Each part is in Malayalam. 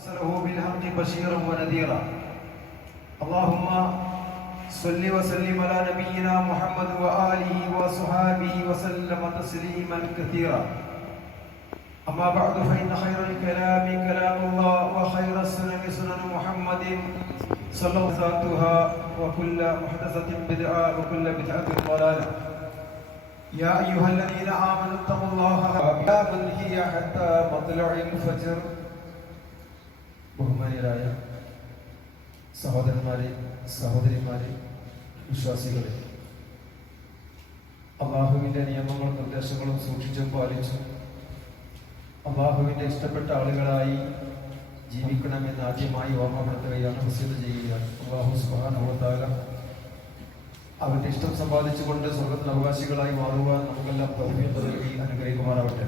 أرسله بالحق بشيرا ونذيرا. اللهم صل وسلم على نبينا محمد وآله وصحابه وسلم تسليما كثيرا. أما بعد فإن خير الكلام كلام الله وخير السنن سنن محمد صلى الله عليه وسلم وكل محدثة بدعة وكل بدعة ضلالة. يا أيها الذين آمنوا اتقوا الله يا من هي حتى مطلع الفجر. ബഹുമാന്യരായ സഹോദരന്മാരെ, സഹോദരിമാരെ, വിശ്വാസികളെ, അള്ളാഹുവിൻ്റെ നിയമങ്ങളും നിർദ്ദേശങ്ങളും സൂക്ഷിച്ചും പാലിച്ചും അള്ളാഹുവിൻ്റെ ഇഷ്ടപ്പെട്ട ആളുകളായി ജീവിക്കണമെന്ന് ആദ്യമായി ഓർമ്മപ്പെടുത്തുകയാണ്, വസിയത്ത് ചെയ്യുകയാണ്. അള്ളാഹു സുബ്ഹാനഹു വ തആല അവന്റെ ഇഷ്ടം സമ്പാദിച്ചുകൊണ്ട് സ്വർഗ്ഗത്തിന് അവകാശികളായി മാറുവാൻ നമുക്കെല്ലാം തൗഫീഖ് നൽകി അനുഗ്രഹിക്കുമാറാവട്ടെ.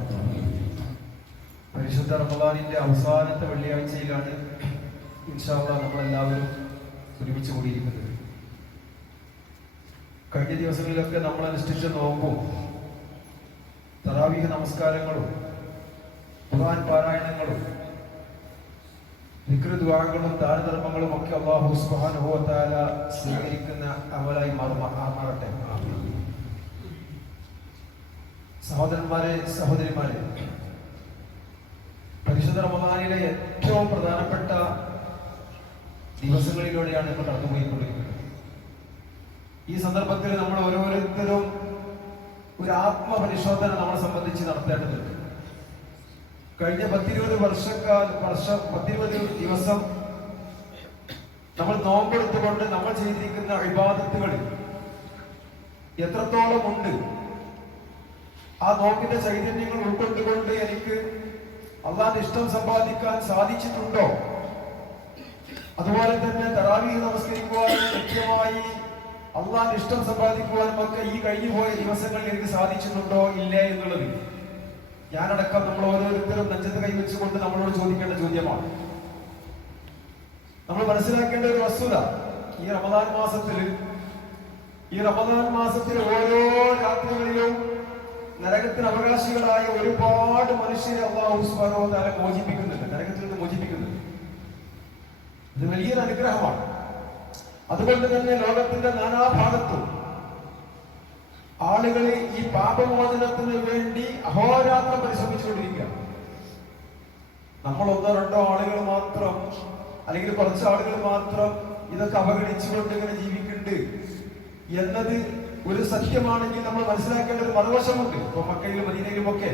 പരിശുദ്ധ റമദാനിന്റെ അവസാനത്തെ വെള്ളിയാഴ്ചയിലാണ് ഇൻഷാ അല്ലാഹ് നമ്മളെല്ലാവരും ഒരുമിച്ച് കൂടിയിരിക്കുന്നത്. കഴിഞ്ഞ ദിവസങ്ങളിലൊക്കെ നമ്മൾ അനുഷ്ഠിച്ച നോമ്പും തറാവീഹ് നമസ്കാരങ്ങളും ഖുർആൻ പാരായണങ്ങളും ദിക്ർ ദുആകളും ദാനധർമ്മങ്ങളും ഒക്കെ അല്ലാഹു സുബ്ഹാനഹു വ തആല സ്വീകരിക്കുന്ന അമലായി മാറട്ടെ. സഹോദരന്മാരെ, സഹോദരിമാരെ, പരിശുദ്ധ റമദാനിലെ ഏറ്റവും പ്രധാനപ്പെട്ട ദിവസങ്ങളിലൂടെയാണ് ഇപ്പോൾ കടന്നുപോയിക്കൊണ്ടിരിക്കുന്നത്. ഈ സന്ദർഭത്തിൽ നമ്മൾ ഓരോരുത്തരും ഒരു ആത്മപരിശോധന നമ്മളെ സംബന്ധിച്ച് നടത്തേണ്ടതുണ്ട്. കഴിഞ്ഞ 10-20 ദിവസം നമ്മൾ നോമ്പെടുത്തുകൊണ്ട് നമ്മൾ ചെയ്തിരിക്കുന്ന ഇബാദത്തുകൾ എത്രത്തോളം ഉണ്ട്, ആ നോമ്പിന്റെ ചൈതന്യങ്ങൾ ഉൾക്കൊണ്ടുകൊണ്ട് എനിക്ക് അള്ളാന്റെ ഇഷ്ടം സമ്പാദിക്കാൻ സാധിച്ചിട്ടുണ്ടോ? അതുപോലെ തന്നെ തറാവീഹ് നമസ്കരിക്കുവാനും കൃത്യമായി അള്ളാന്റെ ഇഷ്ടം സമ്പാദിക്കുവാനും ഒക്കെ ഈ കഴിഞ്ഞു പോയ ദിവസങ്ങളിൽ എനിക്ക് സാധിച്ചിട്ടുണ്ടോ ഇല്ലേ എന്നുള്ളത് ഞാനടക്കം നമ്മൾ ഓരോരുത്തരും നെഞ്ചത്ത് കൈവച്ചുകൊണ്ട് നമ്മളോട് ചോദിക്കേണ്ട ചോദ്യമാണ്. നമ്മൾ മനസ്സിലാക്കേണ്ട ഒരു വസ്തുത, ഈ റമദാൻ മാസത്തിൽ ഓരോ രാത്രികളിലും നരകത്തിന് അവകാശികളായ ഒരുപാട് മനുഷ്യരെ അല്ലാഹു സുബ്ഹാനഹു വ തആല മോചിപ്പിക്കുന്നുണ്ട്, നരകത്തിൽ നിന്ന് മോചിപ്പിക്കുന്നുണ്ട്. ഇത് വലിയൊരു അനുഗ്രഹമാണ്. അതുകൊണ്ട് തന്നെ ലോകത്തിന്റെ നാനാഭാഗത്തും ആളുകൾ ഈ പാപമോചനത്തിന് വേണ്ടി അഹോരാത്രം പരിശ്രമിച്ചുകൊണ്ടിരിക്കുക. നമ്മൾ 1-2 ആളുകൾ മാത്രം, അല്ലെങ്കിൽ കുറച്ച് ആളുകൾ മാത്രം ഇതൊക്കെ അവഗണിച്ചുകൊണ്ട് ഇങ്ങനെ ജീവിക്കുന്നുണ്ട് എന്നത് ഒരു സത്യമാണെങ്കിൽ നമ്മൾ മനസ്സിലാക്കേണ്ട ഒരു മറുവശമുണ്ട്. ഇപ്പൊ മക്കയിലും മദീനയിലും ഒക്കെ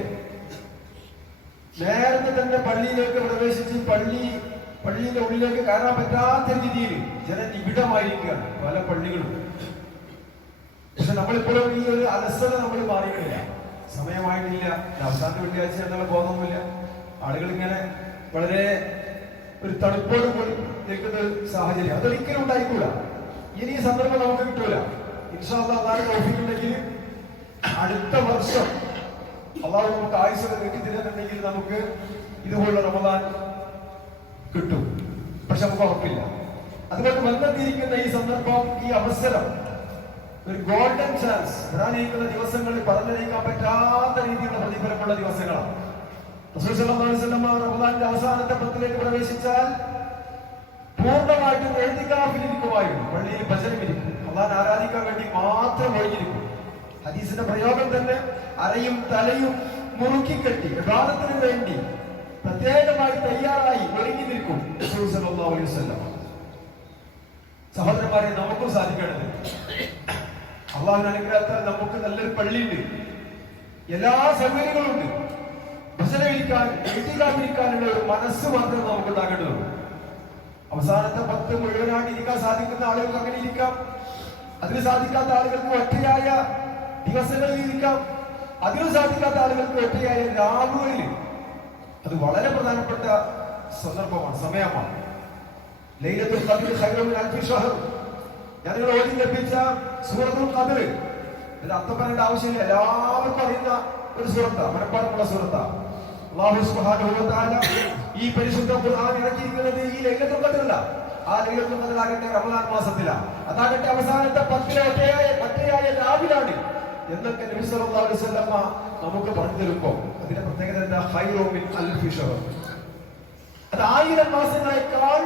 നേരത്തെ തന്നെ പള്ളിയിലേക്ക് പ്രവേശിച്ച് പള്ളിയുടെ ഉള്ളിലേക്ക് കയറാൻ പറ്റാത്ത രീതിയിൽ ജനനിബിഡമായിരിക്കുകയാണ് പല പള്ളികളും. പക്ഷെ നമ്മളിപ്പോഴും ഈ ഒരു അലസത നമ്മൾ മാറിയിട്ടില്ല, സമയമായിട്ടില്ല, അവസാന വെള്ളിയാഴ്ച എന്നുള്ള ബോധമൊന്നുമില്ല. ആളുകൾ ഇങ്ങനെ വളരെ ഒരു തണുപ്പോട് കൂടി നിൽക്കുന്ന ഒരു സാഹചര്യം അതൊരിക്കലും ഉണ്ടായിക്കൂടാ. ഇനി ഈ സന്ദർഭം നമുക്ക് കിട്ടൂല. ഇൻഷാ അല്ലാഹ് അല്ലാഹു തൗഫീഖ് ഉണ്ടെങ്കിൽ അടുത്ത വർഷം അല്ലാഹു നമുക്ക് ആയുസ്സ് നീട്ടി തരുന്നുണ്ടെങ്കിൽ നമുക്ക് ഇതുപോലുള്ള റമദാൻ കിട്ടും. പക്ഷെ നമുക്ക് ഉറപ്പില്ല. അതുകൊണ്ട് വന്നെത്തിയിരിക്കുന്ന ഈ സന്ദർഭം, ഈ അവസരം ഒരു ഗോൾഡൻ ചാൻസ്. വരാനിരിക്കുന്ന ദിവസങ്ങളിൽ പറഞ്ഞറിയിക്കാൻ പറ്റാത്ത രീതിയിലുള്ള പ്രതിഫലമുള്ള ദിവസങ്ങളാണ്. റസൂൽ സല്ലല്ലാഹു അലൈഹി വസല്ലം റമദാനിന്റെ അവസാനത്തെ 10ലേക്ക് പ്രവേശിച്ചാൽ പൂർണ്ണമായിട്ടും എഴുതിക്കാഫിലിരിക്കുമായിരുന്നു. പള്ളിയിൽ ഭജനം ഇരിക്കും, അള്ളാഹനെ ആരാധിക്കാൻ വേണ്ടി മാത്രം ഒഴിഞ്ഞിരിക്കും. ഹദീസിന്റെ പ്രയോഗം തന്നെ അരയും തലയും മുറുക്കിക്കെട്ടി ഇബാദത്തിന് വേണ്ടി പ്രത്യേകമായി തയ്യാറായി ഒരുങ്ങി നിൽക്കും റസൂൽ സല്ലല്ലാഹു അലൈഹി വസല്ലം. സഹോദരന്മാരെ, നമുക്കും സാധിക്കേണ്ടത് അള്ളാഹുവിന്റെ അനുഗ്രഹത്താൽ നമുക്ക് നല്ലൊരു പള്ളിയുണ്ട്, എല്ലാ സൗകര്യങ്ങളും ഉണ്ട്. ഭജനമിരിക്കാൻ, എഴുതിക്കാതിരിക്കാനുള്ള ഒരു മനസ്സ് മാത്രമേ നമുക്ക് ഉണ്ടാകേണ്ടതുള്ളൂ. അവസാനത്തെ 10 മുഴുവനായിട്ട് ഇരിക്കാൻ സാധിക്കുന്ന ആളുകൾക്ക് അങ്ങനെ ഇരിക്കാം, അതിന് സാധിക്കാത്ത ആളുകൾക്ക് ഒറ്റയായ ദിവസങ്ങളിൽ ഇരിക്കാം, അതിന് സാധിക്കാത്ത ആളുകൾക്ക് ഒറ്റയായ രാവുകളിൽ. അത് വളരെ പ്രധാനപ്പെട്ട സന്ദർഭമാണ്, സമയമാണ്. ലൈലത്തുൽ ഖദ്ർ ഖൈറുൻ മിൻ അൽഫി ഷഹർ. ഞാൻ നിങ്ങൾ ഓതി ലഭിച്ച സൂറത്തുൽ ഖദ്ർ, ഇതിന് അർത്ഥം പറയേണ്ട ആവശ്യമില്ല, എല്ലാവർക്കും അറിയുന്ന ഒരു സൂറത്താണ്, മനഃപ്പാടമുള്ള സൂറത്താണ്. അല്ലാഹു സുബ്ഹാനഹു വ തആല ഈ പരിശുദ്ധ ഖുർആൻ ഇറക്കിയിരിക്കുന്നത് ഈ ലൈലത്തുൽ ഖദ്റില. ആ ലൈലത്തുൽ ഖദ്ർ ആകട്ടെ റമദാൻ മാസത്തിലാണ്, അതാകട്ടെ അവസാനത്തെ 10 ഒറ്റയായ രാവിലാണ് എന്നൊക്കെ നബി സല്ലല്ലാഹു അലൈഹി വസല്ലം നമുക്ക് പറഞ്ഞു തരുമ്പോൾ അതിന്റെ പ്രത്യേകത എന്താ? ഖൈറു മിൻ അൽഫി ഷഹർ. അത് 1000 1000 മാസങ്ങളെക്കാൾ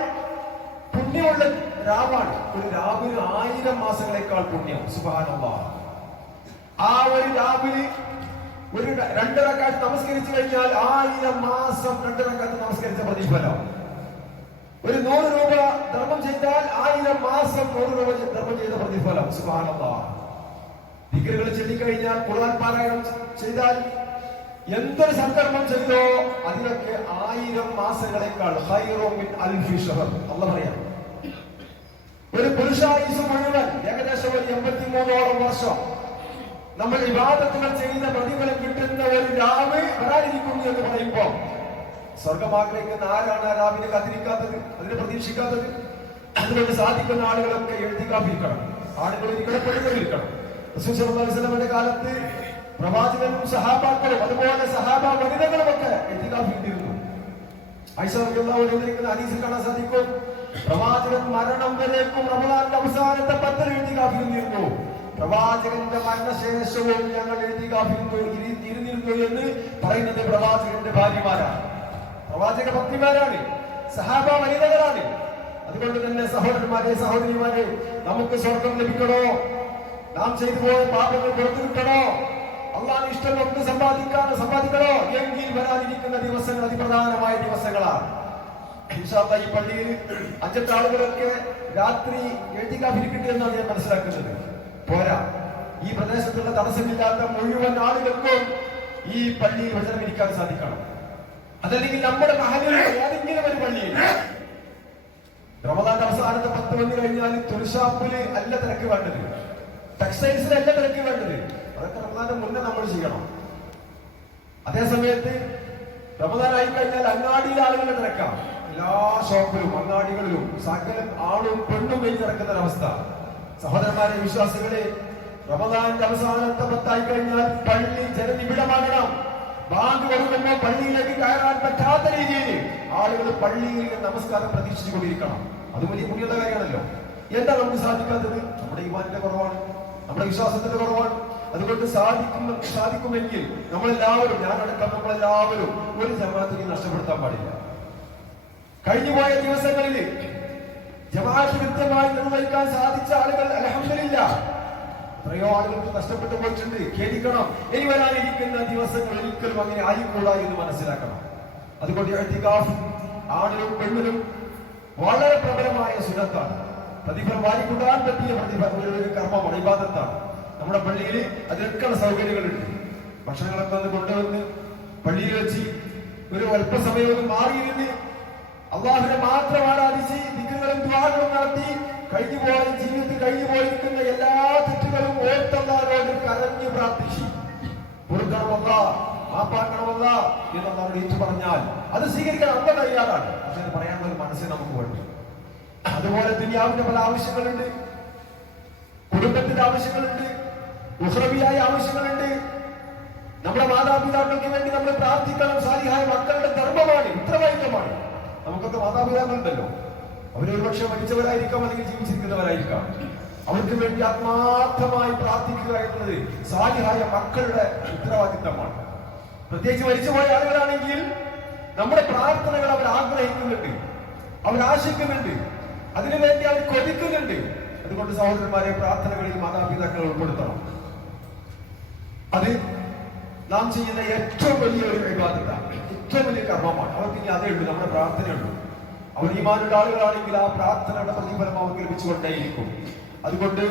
പുണ്യമുള്ള രാവാണ്. ഒരു രാവിന് 1000 മാസങ്ങളെക്കാൾ പുണ്യം. സുബ്ഹാനല്ലാഹ്. ആ ഒരു രാവിന് ഒരു 2 റക്അത്ത് നമസ്കരിച്ചു കഴിഞ്ഞാൽ 1000 മാസം 2 റക്അത്ത് നമസ്കരിച്ച പ്രതിഫലം. ഒരു 100 രൂപ ധർമ്മം ചെയ്താൽ 1000 മാസം 100 രൂപ ധർമ്മം ചെയ്ത പ്രതിഫലം. സുബ്ഹാനല്ലാഹ്. ദിക്റുകൾ ചൊല്ലിക്കഴിഞ്ഞാൽ, ഖുർആൻ പാരായണം ചെയ്താൽ, എന്തൊരു സൽക്കർമ്മം ചെയ്തോ അതിനൊക്കെ 1000 മാസങ്ങളെക്കാൾ ഖൈറും മിൻ അൽഫി ശഹർ. അല്ലാഹ് പറയാം. ഒരു പുരുഷായുസ് മുഴുവൻ ഏകദേശം 83ഓളം വർഷം നമ്മൾ ഇബാദത്തുകൾ ചെയ്ത പ്രതിഫലം കിട്ടുന്ന ഒരു രാവ് വരാനിരിക്കുന്നു എന്ന് പറയുമ്പോൾ സ്വർഗം ആഗ്രഹിക്കുന്ന ആരാണ് ആ രാവിനെ കാത്തിരിക്കാത്തത്, അതിനെ പ്രതീക്ഷിക്കാത്തത്? അതുകൊണ്ട് സാധിക്കുന്ന ആളുകളൊക്കെ എഴുതിക്കാപ്പിരിക്കണം, ആളുകൾ ഇരിക്കണം. റസൂൽ സല്ലല്ലാഹു അലൈഹി വസല്ലമയുടെ കാലത്ത് പ്രവാചകനും സഹാബാക്കളും അതുപോലെ സഹാബ വനിതകളും ഒക്കെ എഴുതിക്കാപ്പിരുന്നു. ആയിഷ റളിയല്ലാഹു അൻഹ ഉദ്ധരിക്കുന്ന ഹദീസിൽ കാണാൻ സാധിക്കും, പ്രവാചകൻ മരണം വരേക്കും റമദാനിന്റെ അവസാനത്തെ 10 എഴുതിക്കാപ്പിരുന്നു. പ്രവാചകന്റെ മരണശേഷവും ഞങ്ങൾ ഇരുന്നിരുന്നു എന്ന് പറയുന്നത് പ്രവാചകന്റെ ഭാര്യമാരാണ്, പ്രവാചക ഭക്തിമാരാണ്, സഹാബ വനിതകളാണ്. അതുകൊണ്ട് തന്നെ സഹോദരന്മാരെ, സഹോദരിമാരെ, നമുക്ക് സ്വർഗം ലഭിക്കണോ, നാം ചെയ്തു പോയ പാപങ്ങൾ പുറത്തു കിട്ടണോ, അള്ളാഹുവിന് ഇഷ്ടമൊക്കെ സമ്പാദിക്കണോ എങ്കിൽ വരാനിരിക്കുന്ന ദിവസങ്ങൾ അതിപ്രധാനമായ ദിവസങ്ങളാണ്. ഈ പള്ളിയിൽ 5 ആളുകളൊക്കെ രാത്രി എഴുതിക്കാതിരിക്കട്ടെ എന്നാണ് ഞാൻ മനസ്സിലാക്കുന്നത്. പോരാ, ഈ പ്രദേശത്തുള്ള തടസ്സമില്ലാത്ത മുഴുവൻ ആളുകൾക്കും ഈ പള്ളിയിൽ വചനമിരിക്കാൻ സാധിക്കണം. അതല്ലെങ്കിൽ നമ്മുടെ മഹലിൽ ഏതെങ്കിലും ഒരു പള്ളിയിൽ റമദാന്റെ അവസാനത്തെ 10 വന്നു കഴിഞ്ഞാൽ തുണിഷാപ്പില് അല്ല തിരക്ക് വേണ്ടത്, ടെക്സ്റ്റൈൽസിലല്ല തിരക്ക് വേണ്ടത്. അതൊക്കെ റമദാന്റെ മുന്നേ നമ്മൾ ചെയ്യണം. അതേ സമയത്ത് റമദാൻ ആയി കഴിഞ്ഞാൽ അങ്ങാടിയിലെ ആളുകളുടെ തിരക്കാം. എല്ലാ ഷോപ്പിലും അങ്ങാടികളിലും സകലം ആളും പെണ്ണും കഴിഞ്ഞ് നടക്കുന്ന ഒരവസ്ഥ. സഹോദരന്മാരെ, വിശ്വാസികളെ, റമദാന്റെ അവസാനത്തെ 10 ആയി കഴിഞ്ഞാൽ പള്ളി ജനനിബിഡമാകണം. ബാങ്ക് കൊടുക്കുമ്പോൾ പള്ളിയിലേക്ക് കയറാൻ പറ്റാത്ത രീതിയിൽ ആളുകൾ പള്ളിയിൽ നമസ്കാരം പ്രതീക്ഷിച്ചുകൊണ്ടിരിക്കണം. അത് വലിയ പുണ്യമുള്ള കാര്യമാണല്ലോ. എന്താ നമുക്ക് സാധിക്കാത്തത്? നമ്മുടെ ഈമാനിന്റെ കുറവാണ്, നമ്മുടെ വിശ്വാസത്തിന്റെ കുറവാണ്. അതുകൊണ്ട് സാധിക്കുമെങ്കിൽ നമ്മളെല്ലാവരും, ഞാനടക്കം നമ്മളെല്ലാവരും ഒരു ജമാഅത്തിനെ നഷ്ടപ്പെടുത്താൻ പാടില്ല. കഴിഞ്ഞുപോയ ദിവസങ്ങളിൽ ജമാഅത്ത് കൃത്യമായി നിർവഹിക്കാൻ സാധിച്ച ആളുകൾ അൽഹംദുലില്ലാഹ് എത്രയോ ആളുകൾക്ക് നഷ്ടപ്പെട്ടു പോയിട്ടുണ്ട്. ഖേദിക്കണം. ഇനി വരാനിരിക്കുന്ന ദിവസങ്ങൾ ഒരിക്കലും അങ്ങനെ ആയിക്കൂടാ എന്ന് മനസ്സിലാക്കണം. അതുകൊണ്ട് ഇഅ്തികാഫ് ആണിനും പെണ്ണിനും വളരെ പ്രബലമായ സുന്നത്താണ്. പ്രതിഫലം വാരിക്കൂടാൻ പറ്റിയ ഒരു കർമ്മമാണ്, ഇബാദത്താണ്. നമ്മുടെ പള്ളിയിൽ അതിനൊക്കെയുള്ള സൗകര്യങ്ങളുണ്ട്. ഭക്ഷണങ്ങളൊക്കെ ഒന്ന് കൊണ്ടുവന്ന് പള്ളിയിൽ വെച്ച് ഒരു അല്പസമയം മാറിയിരുന്ന് അള്ളാഹുവിനെ മാത്രം ആരാധിച്ച് ദിക്റുകളും ദുആകളും നടത്തി ജീവിതത്തിൽ കഴിഞ്ഞു പോയിരിക്കുന്ന എല്ലാ തെറ്റുകളും ഓർത്തല്ലാരോട് കരഞ്ഞു പ്രാർത്ഥിച്ചു പൊറുക്കണമല്ല, മാപ്പാക്കണമല്ല എന്നവരോട് ഏറ്റു പറഞ്ഞാൽ അത് സ്വീകരിക്കാൻ അല്ല തയ്യാറാണ്. പക്ഷെ അത് പറയാനുള്ള ഒരു മനസ്സിൽ നമുക്ക് വേണ്ടി. അതുപോലെ ദുനിയാവിന്റെ പല ആവശ്യങ്ങളുണ്ട്, കുടുംബത്തിന്റെ ആവശ്യങ്ങളുണ്ട്, ഉഖ്റവിയായ ആവശ്യങ്ങളുണ്ട്. നമ്മുടെ മാതാപിതാക്കൾക്ക് വേണ്ടി നമ്മൾ പ്രാർത്ഥിക്കണം. സാലിഹായ മക്കളുടെ ധർമ്മമാണ്, ഉത്തരവാദിത്തമാണ്. നമുക്കൊക്കെ മാതാപിതാക്കളുണ്ടല്ലോ, അവരൊരു പക്ഷെ മരിച്ചവരായിരിക്കാം, അല്ലെങ്കിൽ ജീവിച്ചിരിക്കുന്നവരായിരിക്കാം. അവർക്ക് വേണ്ടി ആത്മാർത്ഥമായി പ്രാർത്ഥിക്കുക എന്നത് സാലിഹായ മക്കളുടെ ഉത്തരവാദിത്തമാണ്. പ്രത്യേകിച്ച് മരിച്ചുപോയ ആളുകളാണെങ്കിൽ നമ്മുടെ പ്രാർത്ഥനകൾ അവർ ആഗ്രഹിക്കുന്നുണ്ട്, അവർ ആശിക്കുന്നുണ്ട്, അതിനുവേണ്ടി അവർ കൊതിക്കുന്നുണ്ട്. അതുകൊണ്ട് സഹോദരന്മാരെ, പ്രാർത്ഥനകളിൽ മാതാപിതാക്കളെ ഉൾപ്പെടുത്തണം. അത് നാം ചെയ്യുന്ന ഏറ്റവും വലിയൊരു ഇബാദത്താണ്, ഏറ്റവും വലിയ കർമ്മമാണ്. അവർക്ക് ഇനി അതേ ഉള്ളൂ, നമ്മുടെ പ്രാർത്ഥനയുള്ളൂ. അവർ ഈമാനുള്ള ആളുകളാണെങ്കിൽ ആ പ്രാർത്ഥനയുടെ പ്രതിഫലം അവർക്ക് ലഭിച്ചുകൊണ്ടേയിരിക്കും. അതുകൊണ്ട്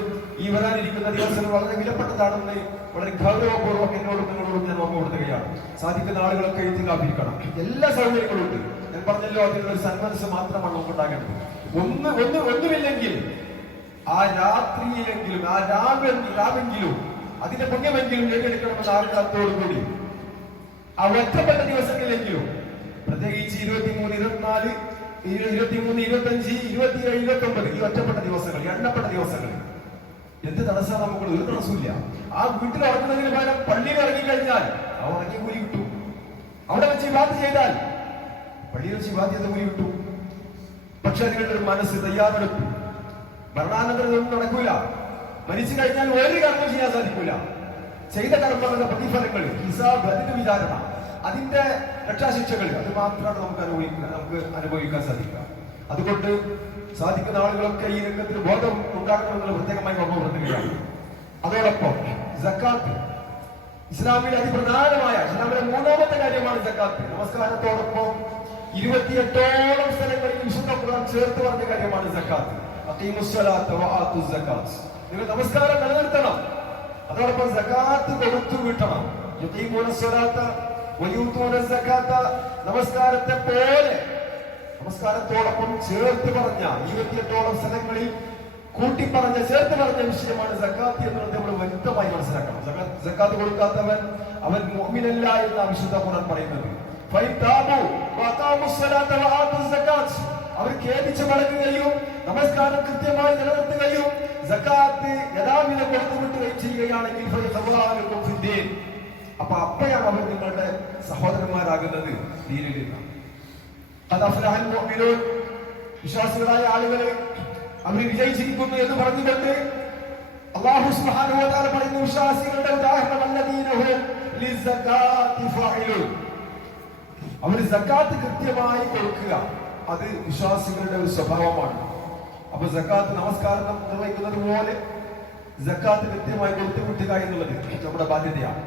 ഈ വരാനിരിക്കുന്ന ദിവസങ്ങൾ വളരെ വിലപ്പെട്ടതാണെന്ന് വളരെ ഗൗരവപൂർവ്വം എന്നോടും നിങ്ങളോടും ഞാൻ ഓർമ്മപ്പെടുത്തുകയാണ്. സാധിക്കുന്ന ആളുകളൊക്കെ എഴുതിക്കാതിരിക്കണം. എല്ലാ സൗകര്യങ്ങളും ഉണ്ട്. ഞാൻ പറഞ്ഞല്ലോ, അതിനുള്ള ഒരു സന്മനസ് മാത്രമാണ് നമുക്ക് ഉണ്ടാകേണ്ടത്. ഒന്നുമില്ലെങ്കിൽ ആ രാത്രിയിലെങ്കിലും, ആ രാവെങ്കിലും അതിന്റെ പുണ്യമെങ്കിലും നേടിയെടുക്കണമെന്ന് ആഗ്രഹത്തോടുകൂടി ആ ഒറ്റപ്പെട്ട ദിവസങ്ങളിലെങ്കിലും, പ്രത്യേകിച്ച് 23, 24, 23, 25, 27, 29 ഈ ഒറ്റപ്പെട്ട ദിവസങ്ങൾ, എണ്ണപ്പെട്ട ദിവസങ്ങൾ എന്ത് തടസ്സമാണ്? നമുക്ക് ഒരു തടസ്സമില്ല. ആ വീട്ടിൽ ഉറങ്ങുന്നതിന് പകരം പള്ളിയിൽ ഇറങ്ങിക്കഴിഞ്ഞാൽ ആ ഉറങ്ങിയ കൂലി കിട്ടും. അവിടെ വെച്ച് ഇബാദത്ത് ചെയ്താൽ പള്ളിയിൽ വെച്ച് ഇബാദത്ത് ചെയ്ത കൂലി കിട്ടും. പക്ഷെ അതിനുള്ള ഒരു മനസ്സ്, തയ്യാറെടുപ്പ്. മരണാനന്തരം ഒന്നും നടക്കൂല. മരിച്ചു കഴിഞ്ഞാൽ ഒരു കർമ്മം ചെയ്യാൻ സാധിക്കൂല. ചെയ്ത കർമ്മങ്ങളുടെ പ്രതിഫലങ്ങൾ, ഹിസാബ്, അതിന്റെ വിചാരണ, അതിന്റെ രക്ഷാശിക്ഷകൾ അത് മാത്രമാണ് നമുക്ക് അനുഭവിക്കാൻ സാധിക്കുക. അതുകൊണ്ട് സാധിക്കുന്ന ആളുകളൊക്കെ ഈ രംഗത്തിൽ ബോധം ഉണ്ടാക്കണമെന്നുള്ള പ്രത്യേകമായി ഓർമ്മപ്പെടുത്തുകയാണ്. അതോടൊപ്പം സക്കാത്ത് ഇസ്ലാമിലെ അതിപ്രധാനമായ ഇസ്ലാമിലെ മൂന്നാമത്തെ കാര്യമാണ് സക്കാത്ത്. നമസ്കാരത്തോടൊപ്പം 28ഓളം സ്ഥലങ്ങളിൽ വിശുദ്ധ ഖുർആൻ ചേർത്ത് പറഞ്ഞ കാര്യമാണ് സക്കാത്ത്. നിങ്ങൾ നമസ്കാരം നിലനിർത്തണം, അതോടൊപ്പം സക്കാത്ത് കൊടുത്തു വിട്ടണം. നമസ്കാരത്തെ പോലെ നമസ്കാരത്തോടൊപ്പം ചേർത്ത് പറഞ്ഞ 28ഓളം സ്ഥലങ്ങളിൽ കൂട്ടിപ്പറഞ്ഞ ചേർത്ത് പറഞ്ഞ വിഷയമാണ് സക്കാത്ത് എന്നുള്ളത് നമ്മൾ വ്യക്തമായി മനസ്സിലാക്കണം. സക്കാത്ത് കൊടുക്കാത്തവൻ അവൻ മുഅ്മിനല്ല എന്ന വിശുദ്ധ ഖുർആൻ പറയുന്നത്. അവർ ഖേദിച്ച് മടങ്ങുകയും നമസ്കാരം കൃത്യമായി നിലനിർത്തുകയും സക്കാത്ത് യഥാവിധം കൊടുത്തുവിട്ടുകയും ചെയ്യുകയാണെങ്കിൽ അപ്പൊ അപ്പോഴാണ് അവർ നിങ്ങളുടെ സഹോദരന്മാരാകുന്നത്. വിശ്വാസികളായ ആളുകളെ അവർ വിജയിച്ചിരിക്കുന്നു എന്ന് പറഞ്ഞുകൊണ്ട് അല്ലാഹു സുബ്ഹാനഹു വ തആല പറയുന്ന വിശ്വാസികളുടെ ഉദാഹരണം അവർ സക്കാത്ത് കൃത്യമായി കൊടുക്കുക, അത് വിശ്വാസികളുടെ ഒരു സ്വഭാവമാണ്. അപ്പൊ സക്കാത്ത് നമസ്കാരം നിർവഹിക്കുന്നത് പോലെ സക്കാത്ത് കൃത്യമായി കൊടുത്തു വിട്ടുക എന്നുള്ളത് നമ്മുടെ ബാധ്യതയാണ്.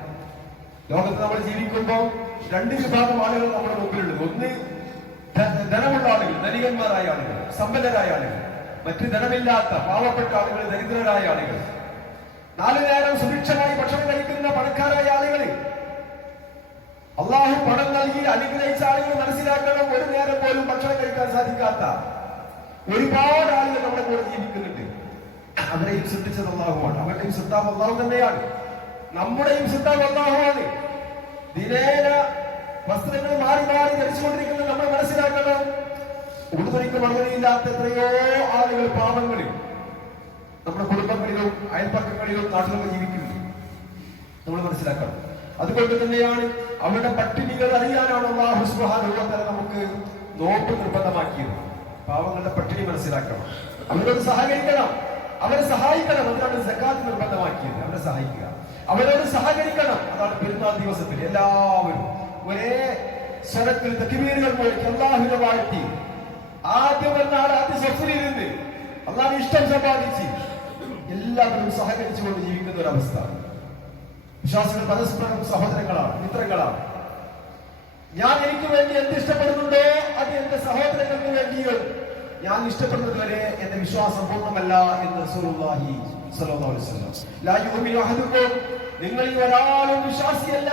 ലോകത്ത് നമ്മൾ ജീവിക്കുമ്പോൾ രണ്ട് വിഭാഗം ആളുകൾ നമ്മുടെ മുമ്പിലുണ്ട്. ഒന്ന് ധനമുള്ള ആളുകൾ, ധനികന്മാരായ ആളുകൾ, സമ്പന്നരായ ആളുകൾ. മറ്റ് ധനമില്ലാത്ത പാവപ്പെട്ട ആളുകൾ, ദരിദ്രരായ ആളുകൾ. 4 നേരം സുഭിക്ഷമായി ഭക്ഷണം കഴിക്കുന്ന പണക്കാരായ ആളുകൾ. അള്ളാഹു പണം നൽകി അനുഗ്രഹിച്ച ആളുകൾ മനസ്സിലാക്കണം, ഒരു നേരം പോലും ഭക്ഷണം കഴിക്കാൻ സാധിക്കാത്ത ഒരുപാട് ആളുകൾ നമ്മുടെ കൂടെ ജീവിക്കുന്നുണ്ട്. അവരെയും ശ്രദ്ധിച്ചത് അള്ളാഹുവാണ്, അവരുടെയും ശ്രദ്ധാവ് അള്ളാഹു തന്നെയാണ്, നമ്മുടെയും ശ്രദ്ധാവ് അള്ളാഹുവാണ്. ദിനേന വസ്ത്രങ്ങൾ മാറി മാറി ധരിച്ചുകൊണ്ടിരിക്കുന്നത് നമ്മൾ മനസ്സിലാക്കണം. ഉടുതുണിക്ക് മറുപടിയില്ലാത്ത എത്രയോ ആളുകൾ പാവങ്ങളിൽ നമ്മുടെ കുടുംബങ്ങളിലും അയൽപ്പക്കങ്ങളിലും നാട്ടിലൊക്കെ ജീവിക്കുന്നുണ്ട്, നമ്മൾ മനസ്സിലാക്കണം. അതുകൊണ്ട് തന്നെയാണ് അവരുടെ പട്ടിണികൾ അറിയാനാണ് അല്ലാഹു സുബ്ഹാനഹു വ തആല നമുക്ക് നോമ്പ് നിർബന്ധമാക്കിയത്. പാവങ്ങളുടെ പട്ടിണി മനസ്സിലാക്കണം, അവരോട് സഹകരിക്കണം, അവരെ സഹായിക്കണം. അതിനാണ് സക്കാത്ത് നിർബന്ധമാക്കിയത്. അവരെ സഹായിക്കുക, അവരോട് സഹകരിക്കണം. അതാണ് പെരുന്നാൾ ദിവസത്തിൽ എല്ലാവരും ഒരേ സ്വരത്തിൽ തക്ബീറുകൾ മുഴക്കി അല്ലാഹുവിനെ വാഴ്ത്തി ആദ്യ സഫറിലിരുന്ന് അള്ളാഹുവിന് ഇഷ്ടം സമ്പാദിച്ച് എല്ലാവരും സഹകരിച്ചുകൊണ്ട് ജീവിക്കുന്ന ഒരവസ്ഥ. വിശ്വാസികൾ പരസ്പരം സഹോദരങ്ങളാണ്, മിത്രങ്ങളാണ്. ഞാൻ എനിക്ക് വേണ്ടി എന്ത് ഇഷ്ടപ്പെടുന്നുണ്ടോ അത് എന്റെ സഹോദരങ്ങൾക്ക് വേണ്ടിയോ ഞാൻ ഇഷ്ടപ്പെടുന്നത് വരെ എന്റെ വിശ്വാസം പൂർണ്ണമല്ല എന്ന് റസൂലുള്ളാഹി സ്വല്ലല്ലാഹു അലൈഹി വസല്ലം. ലാ യുഅ്മിനു അഹദുക്കും, നിങ്ങളിൽ ഒരാളും വിശ്വാസിയല്ല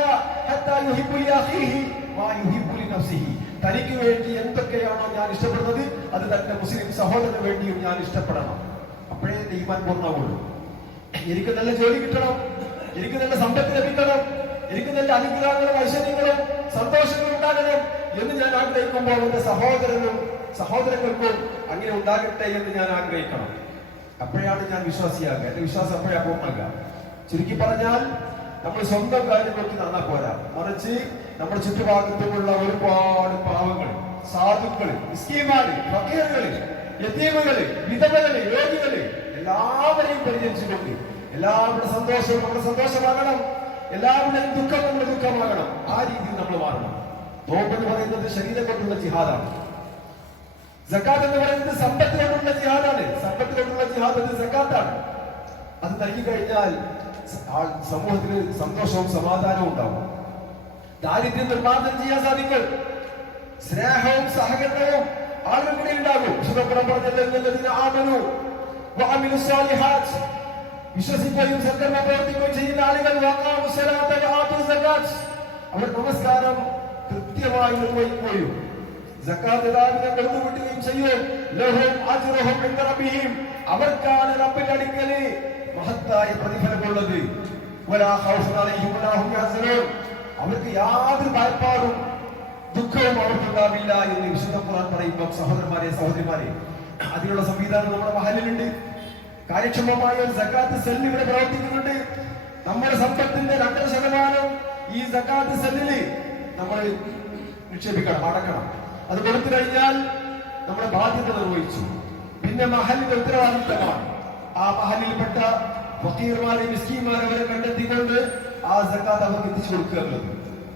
ഹത്താ യുഹിബ്ബു ലിഅഖീഹി മാ യുഹിബ്ബു ലിനഫ്സിഹി, തനിക്ക് വേണ്ടി എന്തൊക്കെയാണോ ഞാൻ ഇഷ്ടപ്പെടുന്നത് അത് തന്റെ മുസ്ലിം സഹോദരന് വേണ്ടിയും ഞാൻ ഇഷ്ടപ്പെടണം. അപ്പോഴേ ഈമാൻ പൂർണ്ണമാവുള്ളൂ. എനിക്ക് നല്ല ജോലി കിട്ടണം, എനിക്ക് നല്ല സമ്പത്ത് ലഭിക്കണം, എനിക്ക് നല്ല അനുഗ്രഹങ്ങളും ഐശ്വര്യങ്ങളും സന്തോഷങ്ങളും ഉണ്ടാകണം എന്ന് ഞാൻ ആഗ്രഹിക്കുമ്പോൾ എന്റെ സഹോദരങ്ങൾക്കും അങ്ങനെ ഉണ്ടാകട്ടെ എന്ന് ഞാൻ ആഗ്രഹിക്കണം. അപ്പോഴാണ് ഞാൻ വിശ്വാസിയാകുക. എന്റെ വിശ്വാസം അപ്പോഴാണ് പൂർണ്ണമാകുക. ചുരുക്കി പറഞ്ഞാൽ നമ്മൾ സ്വന്തം കാര്യം നോക്കി നടന്നാൽ പോരാ, മറിച്ച് നമ്മുടെ ചുറ്റുഭാഗത്തുമുള്ള ഒരുപാട് പാവങ്ങൾ, സാധുക്കള്, മിസ്കീന്മാര്, ഫക്കീറുകള്, യതീമുകള്, വിധവകള്, രോഗികള് എല്ലാവരെയും പരിചരിച്ചുകൊണ്ട് എല്ലാവരുടെ സന്തോഷവും നമ്മുടെ സന്തോഷമാകണം, എല്ലാവരുടെയും ദുഃഖം നമ്മുടെ ദുഃഖമാകണം. ആ രീതിയിൽ നമ്മൾ മാറണം. നോമ്പ് എന്ന് പറയുന്നത് ശരീരം കൊണ്ടുള്ള ജിഹാദാണ്. സക്കാത്ത് എന്ന് പറയുന്നത് സമ്പത്ത് കൊണ്ടുള്ള ജിഹാദാണ്. സമ്പത്ത് കൊണ്ടുള്ള ജിഹാദ് സക്കാത്താണ്. അത് നൽകി കഴിഞ്ഞാൽ സമൂഹത്തിന് സന്തോഷവും സമാധാനവും ഉണ്ടാവും. ദാരിദ്ര്യം നിർമ്മാർജ്ജനം ചെയ്യാൻ സാധിക്കും. സ്നേഹവും സഹകരണവും ആളുകൾക്കിടയിൽ ഉണ്ടാകും. വിശ്വസിക്കുകയും സൽക്കർമ്മം പ്രവർത്തിക്കുകയും ചെയ്യുന്ന ആളുകൾ അവർ നമസ്കാരം കൃത്യമായി നിർവഹിക്കുകയും സക്കാത്ത് യഥാവിധം കൊടുത്തുവിട്ടുകയും ചെയ്യും. അവർക്കാണ് റബ്ബിന്റെ അടുക്കൽ മഹത്തായ പ്രതിഫലമുള്ളത്. അവർക്ക് യാതൊരു ഭയപ്പാടും ദുഃഖവും അവർക്കുണ്ടാവില്ല എന്ന് വിശുദ്ധ ഖുർആൻ പറയുമ്പോൾ സഹോദരന്മാരെ സഹോദരിമാരെ അതിനുള്ള സംവിധാനം നമ്മുടെ മഹലിലുണ്ട്. കാര്യക്ഷമമായ ഒരു സക്കാത്ത് സെല്ല് ഇവിടെ പ്രവർത്തിക്കുന്നുണ്ട്. നമ്മുടെ സമ്പത്തിന്റെ 2% ഈ സക്കാത്ത് സെല്ലില് നമ്മൾ നിക്ഷേപിക്കണം, അടക്കണം. അത് കൊടുത്തു കഴിഞ്ഞാൽ നമ്മുടെ ബാധ്യത നിർവഹിച്ചു. പിന്നെ മഹലിന്റെ ഉത്തരവാദിത്തമാണ് ആ മഹലിൽപ്പെട്ട ഫക്കീർമാരെ, മിസ്കീന്മാരെ അവരെ കണ്ടെത്തിക്കൊണ്ട് ആ സക്കാത്ത് അവർക്ക് എത്തിച്ചു കൊടുക്കുക എന്നുള്ളത്.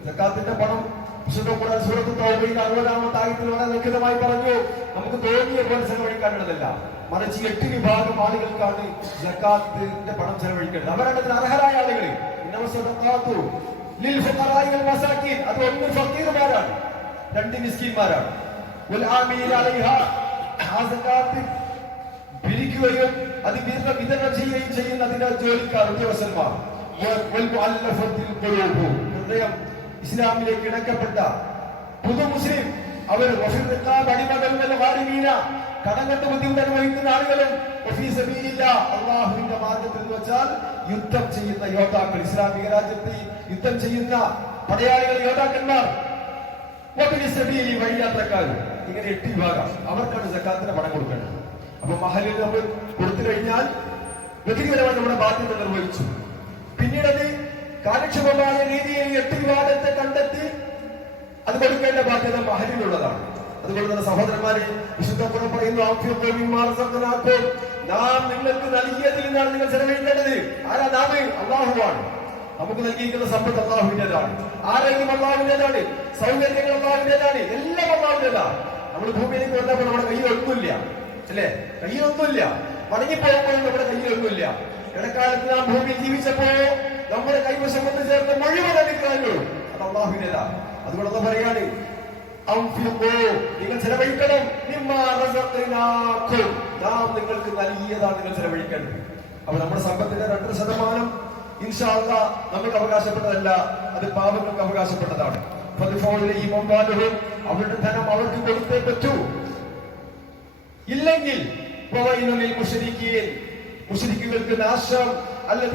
സക്കാത്തിന്റെ പണം വിശുദ്ധ ഖുർആൻ സൂറത്ത് തൗബയിൽ 60-ാമത്തെ ആയത്തിൽ വളരെ വ്യക്തമായി പറഞ്ഞു, നമുക്ക് തോന്നിയ പോലെ ചെലവഴിക്കാനുള്ളതല്ല, മറിച്ച് 8 വിഭാഗം ആളുകൾക്കാണ് സക്കാത്തിന്റെ പണം ചെലവഴിക്കേണ്ടത്. അവരാണ് അതിന് അർഹരായ ആളുകൾ. അത് ഒന്ന് ഫക്കീർമാരാണ്, 2 മിസ്കീന്മാരാണ്. പിരിക്കുകയും അത് വിതരണം ചെയ്യുകയും ചെയ്യുന്ന അതിന്റെ ജോലിക്കാർ, ഉദ്യോഗസ്ഥന്മാർ. ഹൃദയം ഇസ്ലാമിലേക്ക് ഇണക്കപ്പെട്ട പുതു മുസ്ലിം അവർ അടിമകൾ, കടം കണ്ട് ബുദ്ധിമുട്ട് അനുഭവിക്കുന്ന ആളുകളും, അള്ളാഹുവിന്റെ മാർഗത്തിൽ എന്ന് വെച്ചാൽ യുദ്ധം ചെയ്യുന്ന യോദ്ധാക്കൾ, ഇസ്ലാമിക രാജ്യത്ത് യുദ്ധം ചെയ്യുന്ന പടയാളികൾ, യോദ്ധാക്കന്മാർ, വഴിയാത്രക്കാർ, ഇങ്ങനെ 8 വിഭാഗം. അവർക്കാണ് സക്കാത്തിന് പണം കൊടുക്കേണ്ടത്. അപ്പൊ മഹലിൽ നമ്മൾ കൊടുത്തു കഴിഞ്ഞാൽ വ്യക്തിപരമായി നമ്മുടെ ബാധ്യത നിർവഹിച്ചു. പിന്നീട് അത് കാര്യക്ഷമമായ രീതിയിൽ 8 വിഭാഗത്തെ കണ്ടെത്തി അത് കൊടുക്കേണ്ട ബാധ്യത മഹലിലുള്ളതാണ്. അതുകൊണ്ട് തന്നെ സഹോദരന്മാരെ, വിശുദ്ധ ഖുർആൻ പറയുന്നു, നാം നിങ്ങൾക്ക് നൽകിയതിൽ നിന്നാണ് നിങ്ങൾ ചെലവഴിക്കേണ്ടത്. ആരാ നാം? അല്ലാഹുവാണ്. നമുക്ക് നൽകിയിരിക്കുന്ന സമ്പത്ത് അല്ലാഹുവിന്റേതാണ്, ആരോഗ്യം അല്ലാഹുവിന്റേതാണ്, സൗകര്യങ്ങൾ അല്ലാഹുവിന്റേതാണ്, എല്ലാം അല്ലാഹുവിന്റേതാണ്. നമ്മൾ ഭൂമിയിലേക്ക് വന്നപ്പോൾ നമ്മുടെ കയ്യിലൊന്നുമില്ല, അല്ലെ? കയ്യിലൊന്നുമില്ല. മടങ്ങിപ്പോകുമ്പോൾ നമ്മുടെ കയ്യിലൊന്നുമില്ല. ഇടക്കാലത്ത് നാം ഭൂമിയിൽ ജീവിച്ചപ്പോ നമ്മുടെ കൈവശം വന്ന് ചേർന്ന മുഴുവൻ അനുഗ്രഹങ്ങളും അത് അല്ലാഹുവിന്റേതാണ്. അതുകൊണ്ട് പറയാണ്, നിങ്ങൾ ചെലവഴിക്കണം, നാം നിങ്ങൾക്ക് നൽകിയതാണ് നിങ്ങൾ ചെലവഴിക്കേണ്ടത്. അപ്പൊ നമ്മുടെ സമ്പത്തിന്റെ 2% ഇൻഷാ അല്ലാഹ് നമുക്ക് അവകാശപ്പെട്ടതല്ല, അത് പാവങ്ങൾക്ക് അവകാശപ്പെട്ടതാണ്. അവരുടെ ധനം അവർക്ക് കൊടുത്തേ പറ്റൂ. ഇല്ലെങ്കിൽ മുശ്രിക്കുകൾക്ക് നാശം. അവര്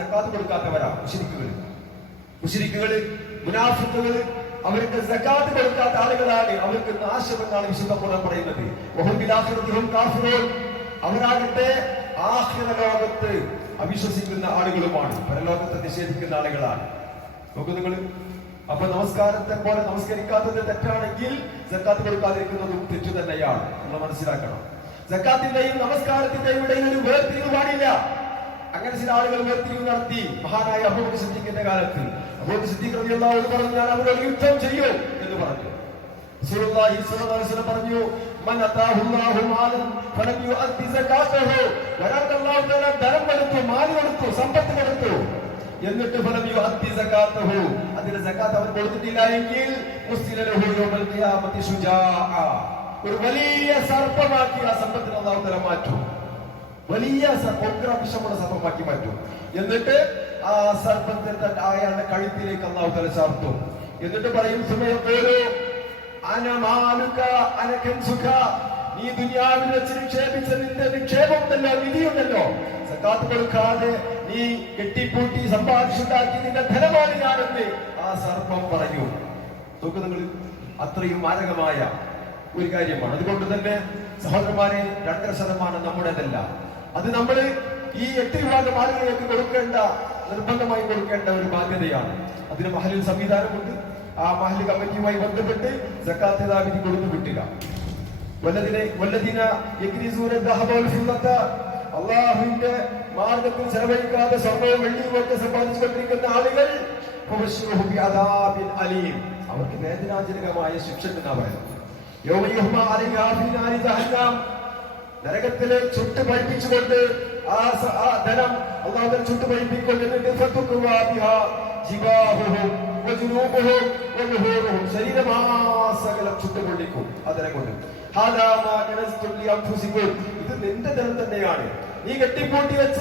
സക്കാത്ത് കൊടുക്കാത്തവരാ മുശ്രിക്കുകള്, മുനാഫിക്കുകള്. അവർക്ക് സക്കാത്ത് കൊടുക്കാത്ത ആളുകളാണ്, അവർക്ക് നാശമെന്നാണ് വിശുദ്ധ ഖുർആൻ പറയുന്നത്. അവരാകട്ടെ ആഖിറ ലോകത്ത് അവിശ്വസിക്കുന്ന ആളുകളുമാണ്, പരലോകത്തെ നിഷേധിക്കുന്ന ആളുകളാണ്. നോക്കൂ നിങ്ങൾ. അപ്പൊ നമസ്കാരത്തെ പോലെ നമസ്കരിക്കാത്തത് തെറ്റാണെങ്കിൽ സക്കാത്ത് കൊടുക്കാതിരിക്കുന്നതും തെറ്റു തന്നെയാണ്. നമ്മൾ മനസ്സിലാക്കണം. സക്കാത്തിന്റെയും നമസ്കാരത്തിന്റെയും ഇടയിൽ ഒരു വേർതിരിവ് പാടില്ല. അങ്ങനെ ചില ആളുകൾ വേർതിരിവ് നടത്തി. മഹാനായ അബൂബക്കർ സിദ്ദീഖിന്റെ കാലത്ത് അബൂബക്കർ സിദ്ദീഖ് റളിയല്ലാഹു അൻഹു പറഞ്ഞു, ഞാൻ അവരോട് യുദ്ധം ചെയ്യും എന്ന് പറഞ്ഞു. റസൂലുള്ളാഹി സ്വല്ലല്ലാഹു അലൈഹി വസല്ലം പറഞ്ഞു, മൻ അതാഹുല്ലാഹു മാലൻ ഫലം യുഅദ്ദി സകാതഹു. ഒരാൾക്ക് അല്ലാഹു തആല ധനം കൊടുത്തു, മാൽ കൊടുത്തു, സമ്പത്ത് കൊടുത്തു, എന്നിട്ട് ഫലം യുഅദ്ദി സകാതഹു, അതിന്റെ സകാത്ത് അവൻ കൊടുത്തിട്ടില്ല എങ്കിൽ മുസ്ലിലഹു യൗമൽ ഖിയാമത്തി ശുജാഅ, ഒരു വലിയ സർപ്പമാക്കി ആ സമ്പത്തിനെ അല്ലാഹു തആല മാറ്റും. വലിയ ഉഗ്രവിഷമുള്ള സർപ്പമാക്കി മാറ്റും. എന്നിട്ട് ആ സർപ്പത്തിന്റെ അയാളുടെ കഴുത്തിലേക്ക് അല്ലാഹു തആല ചാർത്തും. എന്നിട്ട് പറയും, നീ ദുനിയാവിൽ വെച്ച് നിക്ഷേപിച്ച നിന്റെ നിക്ഷേപമുണ്ടല്ലോ, നിധിയുണ്ടല്ലോ, സക്കാത്ത് കൊടുക്കാതെ നീ കെട്ടിപ്പൂട്ടി സമ്പാദിച്ചുണ്ടാക്കി നിന്റെ ധനമാണ് ഞാനെന്ന് ആ സർപ്പം പറയൂ. നോക്കൂ നിങ്ങൾ, അത്രയും മാരകമായ ഒരു കാര്യമാണ്. അതുകൊണ്ട് തന്നെ സഹോദരന്മാരെ, 2% നമ്മുടേതല്ല. അത് നമ്മൾ ഈ 8 വിഭാഗം ആളുകളിലേക്ക് കൊടുക്കേണ്ട, നിർബന്ധമായി കൊടുക്കേണ്ട ഒരു ബാധ്യതയാണ്. അതിന് മഹലിൽ സംവിധാനമുണ്ട്. ആ മഹല്ല് കമ്മിറ്റിയുമായി ബന്ധപ്പെട്ട് സക്കാത്ത് വിധി കൊടുത്തു വിട്ടുക. അള്ളാഹുവിന്റെ മാർഗത്തിൽ ചെലവഴിക്കാതെ സ്വർണ്ണവും വെള്ളിയും ഒക്കെ സമ്പാദിച്ചുകൊണ്ടിരിക്കുന്ന ആളുകൾ അവർക്ക് വേദനാജനകമായ ശിക്ഷ എന്നാ പറയുന്നത്. നരകത്തിലെ ചുട്ട് പഴിപ്പിച്ചുകൊണ്ട് ആ ധനം അള്ളാഹു ചുട്ട് പഴിപ്പിക്കൊണ്ട് ശരീരമാസകലം ചുട്ടുകൊണ്ടിരിക്കും അതിനെ കൊണ്ട്. ഇത് നിന്റെ ധനം തന്നെയാണ്, നീ കെട്ടിപ്പൂട്ടി വെച്ച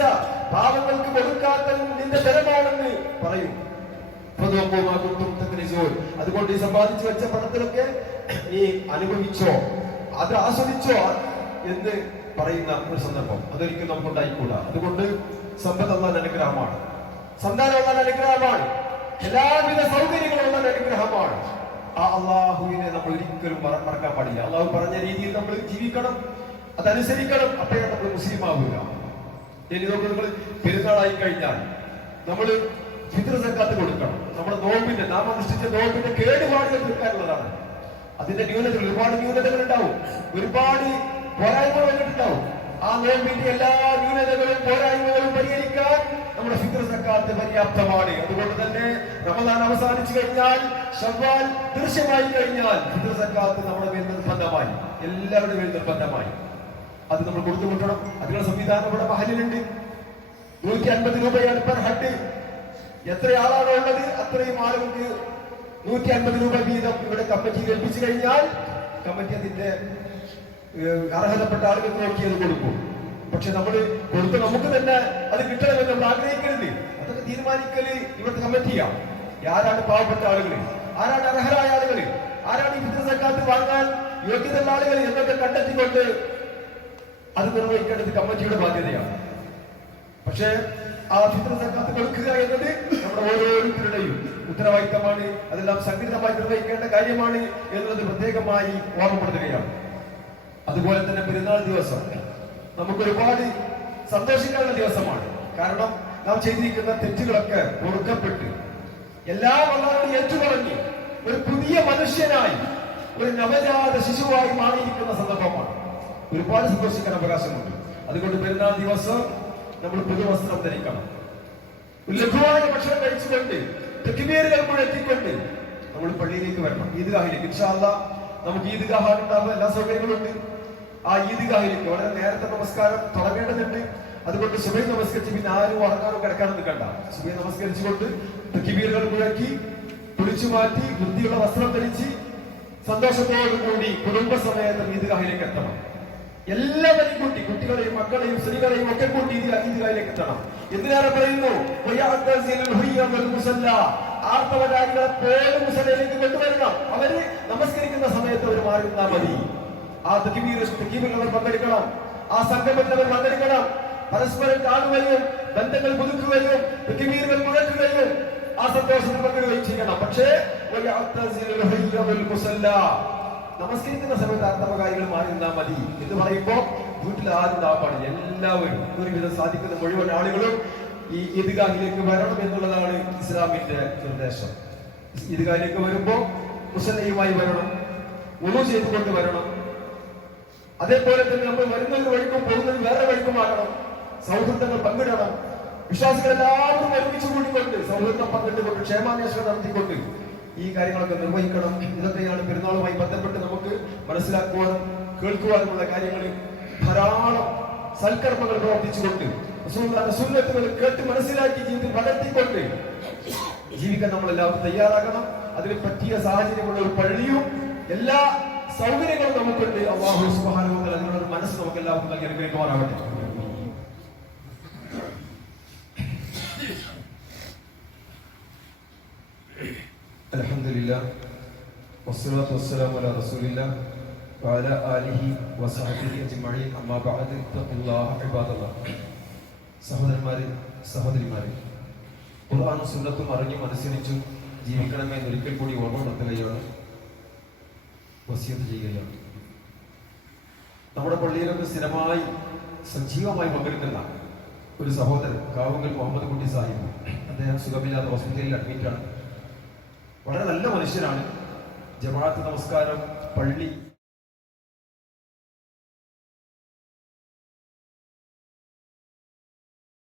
പാവങ്ങൾക്ക് കൊടുക്കാത്തതും നിന്റെ ധനമാണെന്ന് പറയും. അതുകൊണ്ട് ഈ സമ്പാദിച്ചു വെച്ച പണത്തിലൊക്കെ നീ അനുഭവിച്ചോ, അത് ആസ്വദിച്ചോ എന്ന് പറയുന്ന ഒരു സന്ദർഭം അതൊരിക്കലും നമുക്ക് ഉണ്ടായിക്കൂടാ. അതുകൊണ്ട് സമ്പത്ത് അല്ലാഹുവിന്റെ അനുഗ്രഹമാണ്, സന്താനം അല്ലാഹുവിന്റെ അനുഗ്രഹമാണ്, എല്ലാവിധ സൗകര്യങ്ങളും അല്ലാഹുവിന്റെ അനുഗ്രഹമാണ്. ആ അള്ളാഹുവിനെ നമ്മൾ ഒരിക്കലും മറക്കാൻ പാടില്ല. അള്ളാഹു പറഞ്ഞ രീതിയിൽ നമ്മൾ ജീവിക്കണം, അതനുസരിക്കണം. അപ്പോഴാണ് നമ്മൾ മുസ്ലിം ആവുക. ഇനി നമ്മൾ പെരുന്നാളായി കഴിഞ്ഞാൽ നമ്മൾ ഫിത്ർ സക്കാത്ത് കൊടുക്കണം. നമ്മുടെ നോമ്പിന്റെ, നാം അനുഷ്ഠിച്ച നോമ്പിന്റെ കേടുപാടുകൾ തീർക്കാനുള്ളതാണ്. അതിന്റെ ന്യൂനതകൾ, ഒരുപാട് ന്യൂനതകൾ ഉണ്ടാവും, ഒരുപാട് പോരായ്മകൾ വന്നിട്ടുണ്ടാവും. ആ നോമ്പിന്റെ എല്ലാ ന്യൂനതകളും പോരായ്മകളും പരിഹരിക്കാൻ നമ്മുടെ ഫിത്ർ സക്കാത്ത് പര്യാപ്തമാണ്. അതുകൊണ്ട് തന്നെ റമദാൻ അവസാനിച്ചു കഴിഞ്ഞാൽ, ശവ്വാൽ ദൃശ്യമായി കഴിഞ്ഞാൽ ഫിത്ർ സക്കാത്ത് നമ്മുടെ മേൽ നിർബന്ധമായി, എല്ലാവരുടെ മേൽ നിർബന്ധമായി. അത് നമ്മൾ കൊടുത്തുകൊണ്ടണം. അതിനുള്ള സംവിധാനം ഇവിടെ മഹലിലുണ്ട്. 150 രൂപയാണ് പെർ ഹെഡ്. എത്ര ആളാണോ ഉള്ളത് അത്രയും ആളുകൾക്ക് 150 രൂപ വീതം ഇവിടെ കമ്മിറ്റി ഏൽപ്പിച്ചു കഴിഞ്ഞാൽ കമ്മിറ്റി അതിന്റെ അർഹതപ്പെട്ട ആളുകൾക്ക് നോക്കി അത് കൊടുക്കും. പക്ഷെ നമ്മൾ കൊടുത്ത് നമുക്ക് തന്നെ അത് കിട്ടണമെന്ന് നമ്മൾ ആഗ്രഹിക്കരുത്. അതൊക്കെ തീരുമാനിക്കല് ഇവിടുത്തെ കമ്മിറ്റിയാണ്. ആരാണ് പാവപ്പെട്ട ആളുകൾ, ആരാണ് അർഹരായ ആളുകൾ, ആരാണ് ഈ ഫിത്ർ സക്കാത്ത് വാങ്ങാൻ യോഗ്യതയുള്ള ആളുകൾ എന്നൊക്കെ കണ്ടെത്തിക്കൊണ്ട് അത് നിർവഹിക്കേണ്ടത് കമ്മിറ്റിയുടെ ബാധ്യതയാണ്. പക്ഷേ ആ ഫിത്ർ സക്കാത്ത് കൊടുക്കുക എന്നത് നമ്മുടെ ഓരോരുത്തരുടെയും ഉത്തരവാദിത്തമാണ്. അതെല്ലാം സംഘടിതമായി നിർവഹിക്കേണ്ട കാര്യമാണ് എന്നുള്ളത് പ്രത്യേകമായി ഓർമ്മപ്പെടുത്തുകയാണ്. അതുപോലെ തന്നെ പെരുന്നാൾ ദിവസം നമുക്ക് ഒരുപാട് സന്തോഷിക്കാനുള്ള ദിവസമാണ്. കാരണം നാം ചെയ്തിരിക്കുന്ന തെറ്റുകളൊക്കെ പൊറുക്കപ്പെട്ട് എല്ലാം അല്ലാഹുവോട് ഏറ്റുപറഞ്ഞ് ഒരു പുതിയ മനുഷ്യനായി, ഒരു നവജാത ശിശുവായി മാറിയിരിക്കുന്ന സന്ദർഭമാണ്. ഒരുപാട് സന്തോഷിക്കാൻ അവകാശമുണ്ട്. അതുകൊണ്ട് പെരുന്നാൾ ദിവസം നമ്മൾ പുതുവസ്ത്രം ധരിക്കണം. ലഘുവായ ഭക്ഷണം കഴിച്ചുകൊണ്ട് തക്ബീറുകൾ മുഴക്കിക്കൊണ്ട് നമ്മൾ പള്ളിയിലേക്ക് വരണം, ഈദ്ഗാഹിലേക്ക്. ഇൻഷാ അല്ലാഹ് നമുക്ക് ഈദ്ഗാഹ് ഉണ്ടാകുന്ന എല്ലാ സൗകര്യങ്ങളും ഉണ്ട്. ആ ഈദ്ഗാഹിലേക്ക് വളരെ നേരത്തെ നമസ്കാരം തുടങ്ങേണ്ടതുണ്ട്. അതുകൊണ്ട് സുബഹി നമസ്കരിച്ച് പിന്നെ ആരും ഉറങ്ങാനോ കിടക്കാനോ നിൽക്കണ്ട. സുബഹി നമസ്കരിച്ചുകൊണ്ട് തക്ബീറുകൾ മുഴക്കി കുളിച്ചു മാറ്റി വൃത്തിയുള്ള വസ്ത്രം ധരിച്ച് സന്തോഷത്തോടുകൂടി കുടുംബസമേതം ഈദ്ഗാഹിലേക്ക് എത്തണം. എല്ലാവരെയും കൂട്ടി, കുട്ടികളെയും മക്കളെയും സ്ത്രീകളെയും ഒക്കെ കൂട്ടി ഈദ്ഗാഹിലേക്ക് എത്തണം. എന്തിനാണ് പറയുന്നു? ആർത്തവകാരികളെ പോലും മുസല്ലയിലേക്ക് കൊണ്ടുവരണം. അവര് നമസ്കരിക്കുന്ന സമയത്ത് അവർ മാറി നിന്നാൽ മതി. ആ തക്ബീറിൽ അവർ പങ്കെടുക്കണം, ആ സംഗമത്തിൽ അവർ പങ്കെടുക്കണം. പരസ്പരം കാണുകയും ബന്ധങ്ങൾ പുതുക്കുകയും തക്ബീറുകൾ മുഴക്കുകയും ആ സന്തോഷത്തിൽ പങ്കെടുക്കുകയും ചെയ്യണം. പക്ഷേ നമസ്കരിക്കുന്ന സമയത്ത് ആർത്തവകാരികൾ മാറി നിന്നാൽ മതി എന്ന് പറയുമ്പോ വീട്ടിൽ ആരും ഉണ്ടാവാൻ പാടില്ല. എല്ലാവരും ഒരുവിധം സാധിക്കുന്ന മുഴുവൻ ആളുകളും ഈ ഈദ്ഗാഹിലേക്ക് വരണം എന്നുള്ളതാണ് ഇസ്ലാമിന്റെ നിർദ്ദേശം. ഈദ്ഗാഹിലേക്ക് വരുമ്പോ മുസല്ലയുമായി വരണം, വുളു ചെയ്തുകൊണ്ട് വരണം. അതേപോലെ തന്നെ നമ്മൾ വരുന്ന ഒരു വഴിക്കും പോകുന്നത് വേറെ വഴിക്കുമാകണം. സൗഹൃദങ്ങൾ പങ്കിടണം. വിശ്വാസികൾ എല്ലാവരും ഒരുമിച്ച് കൂടിക്കൊണ്ട് സൗഹൃദം പങ്കിട്ടുകൊണ്ട് ക്ഷേമാന്വേഷണം നടത്തിക്കൊണ്ട് ഈ കാര്യങ്ങളൊക്കെ നിർവഹിക്കണം. ഇതൊക്കെയാണ് പെരുന്നാളുമായി ബന്ധപ്പെട്ട് നമുക്ക് മനസ്സിലാക്കുവാനും കേൾക്കുവാനുമുള്ള കാര്യങ്ങൾ. ധാരാളം സൽക്കർമ്മങ്ങൾ പ്രവർത്തിച്ചുകൊണ്ട് റസൂലുള്ളാഹിന്റെ സുന്നത്തുകൾ കേട്ട് മനസ്സിലാക്കി ജീവിതത്തിൽ പകർത്തിക്കൊണ്ട് ജീവിക്കാൻ നമ്മൾ എല്ലാവരും തയ്യാറാകണം. അതിന് പറ്റിയ സാഹചര്യമുള്ള ഒരു പള്ളിയും എല്ലാ സൗകര്യങ്ങളും നമുക്കുണ്ട്. അല്ലാഹു സുബ്ഹാനഹു വ തആല അതിനുള്ള മനസ്സ് നമുക്ക് എല്ലാവർക്കും നൽകി അനുഗ്രഹിക്കുമാറാകട്ടെ. അൽഹംദുലില്ലാഹ് വസ്സലാത്തു വസ്സലാമു അലാ റസൂലില്ലാഹ് വഅലാ ആലിഹി വസഹ്ബിഹി അജ്മഈൻ. അമ്മാ ബഅദ് തഖുല്ലാഹ ഇബാദല്ലാഹ്. സഹോദരന്മാരെ, സഹോദരിമാരെ, ഖുർആനും സുന്നത്തും അറിഞ്ഞു മനസ്സിനിച്ചും ജീവിക്കണമെന്ന് ഒരിക്കൽ കൂടി ഓർമ്മപ്പെടുത്തുകയാണ്, വസിയത്ത് ചെയ്യുകയാണ്. നമ്മുടെ പള്ളിയിലൊക്കെ സ്ഥിരമായി സജീവമായി പങ്കെടുക്കുന്ന ഒരു സഹോദരൻ കാവുങ്കൽ മുഹമ്മദ് കുട്ടി സാഹിബ്, അദ്ദേഹം സുഖമില്ലാത്ത ഹോസ്പിറ്റലിൽ അഡ്മിറ്റാണ്. വളരെ നല്ല മനുഷ്യനാണ്. ജമാഅത്ത് നമസ്കാരം, പള്ളി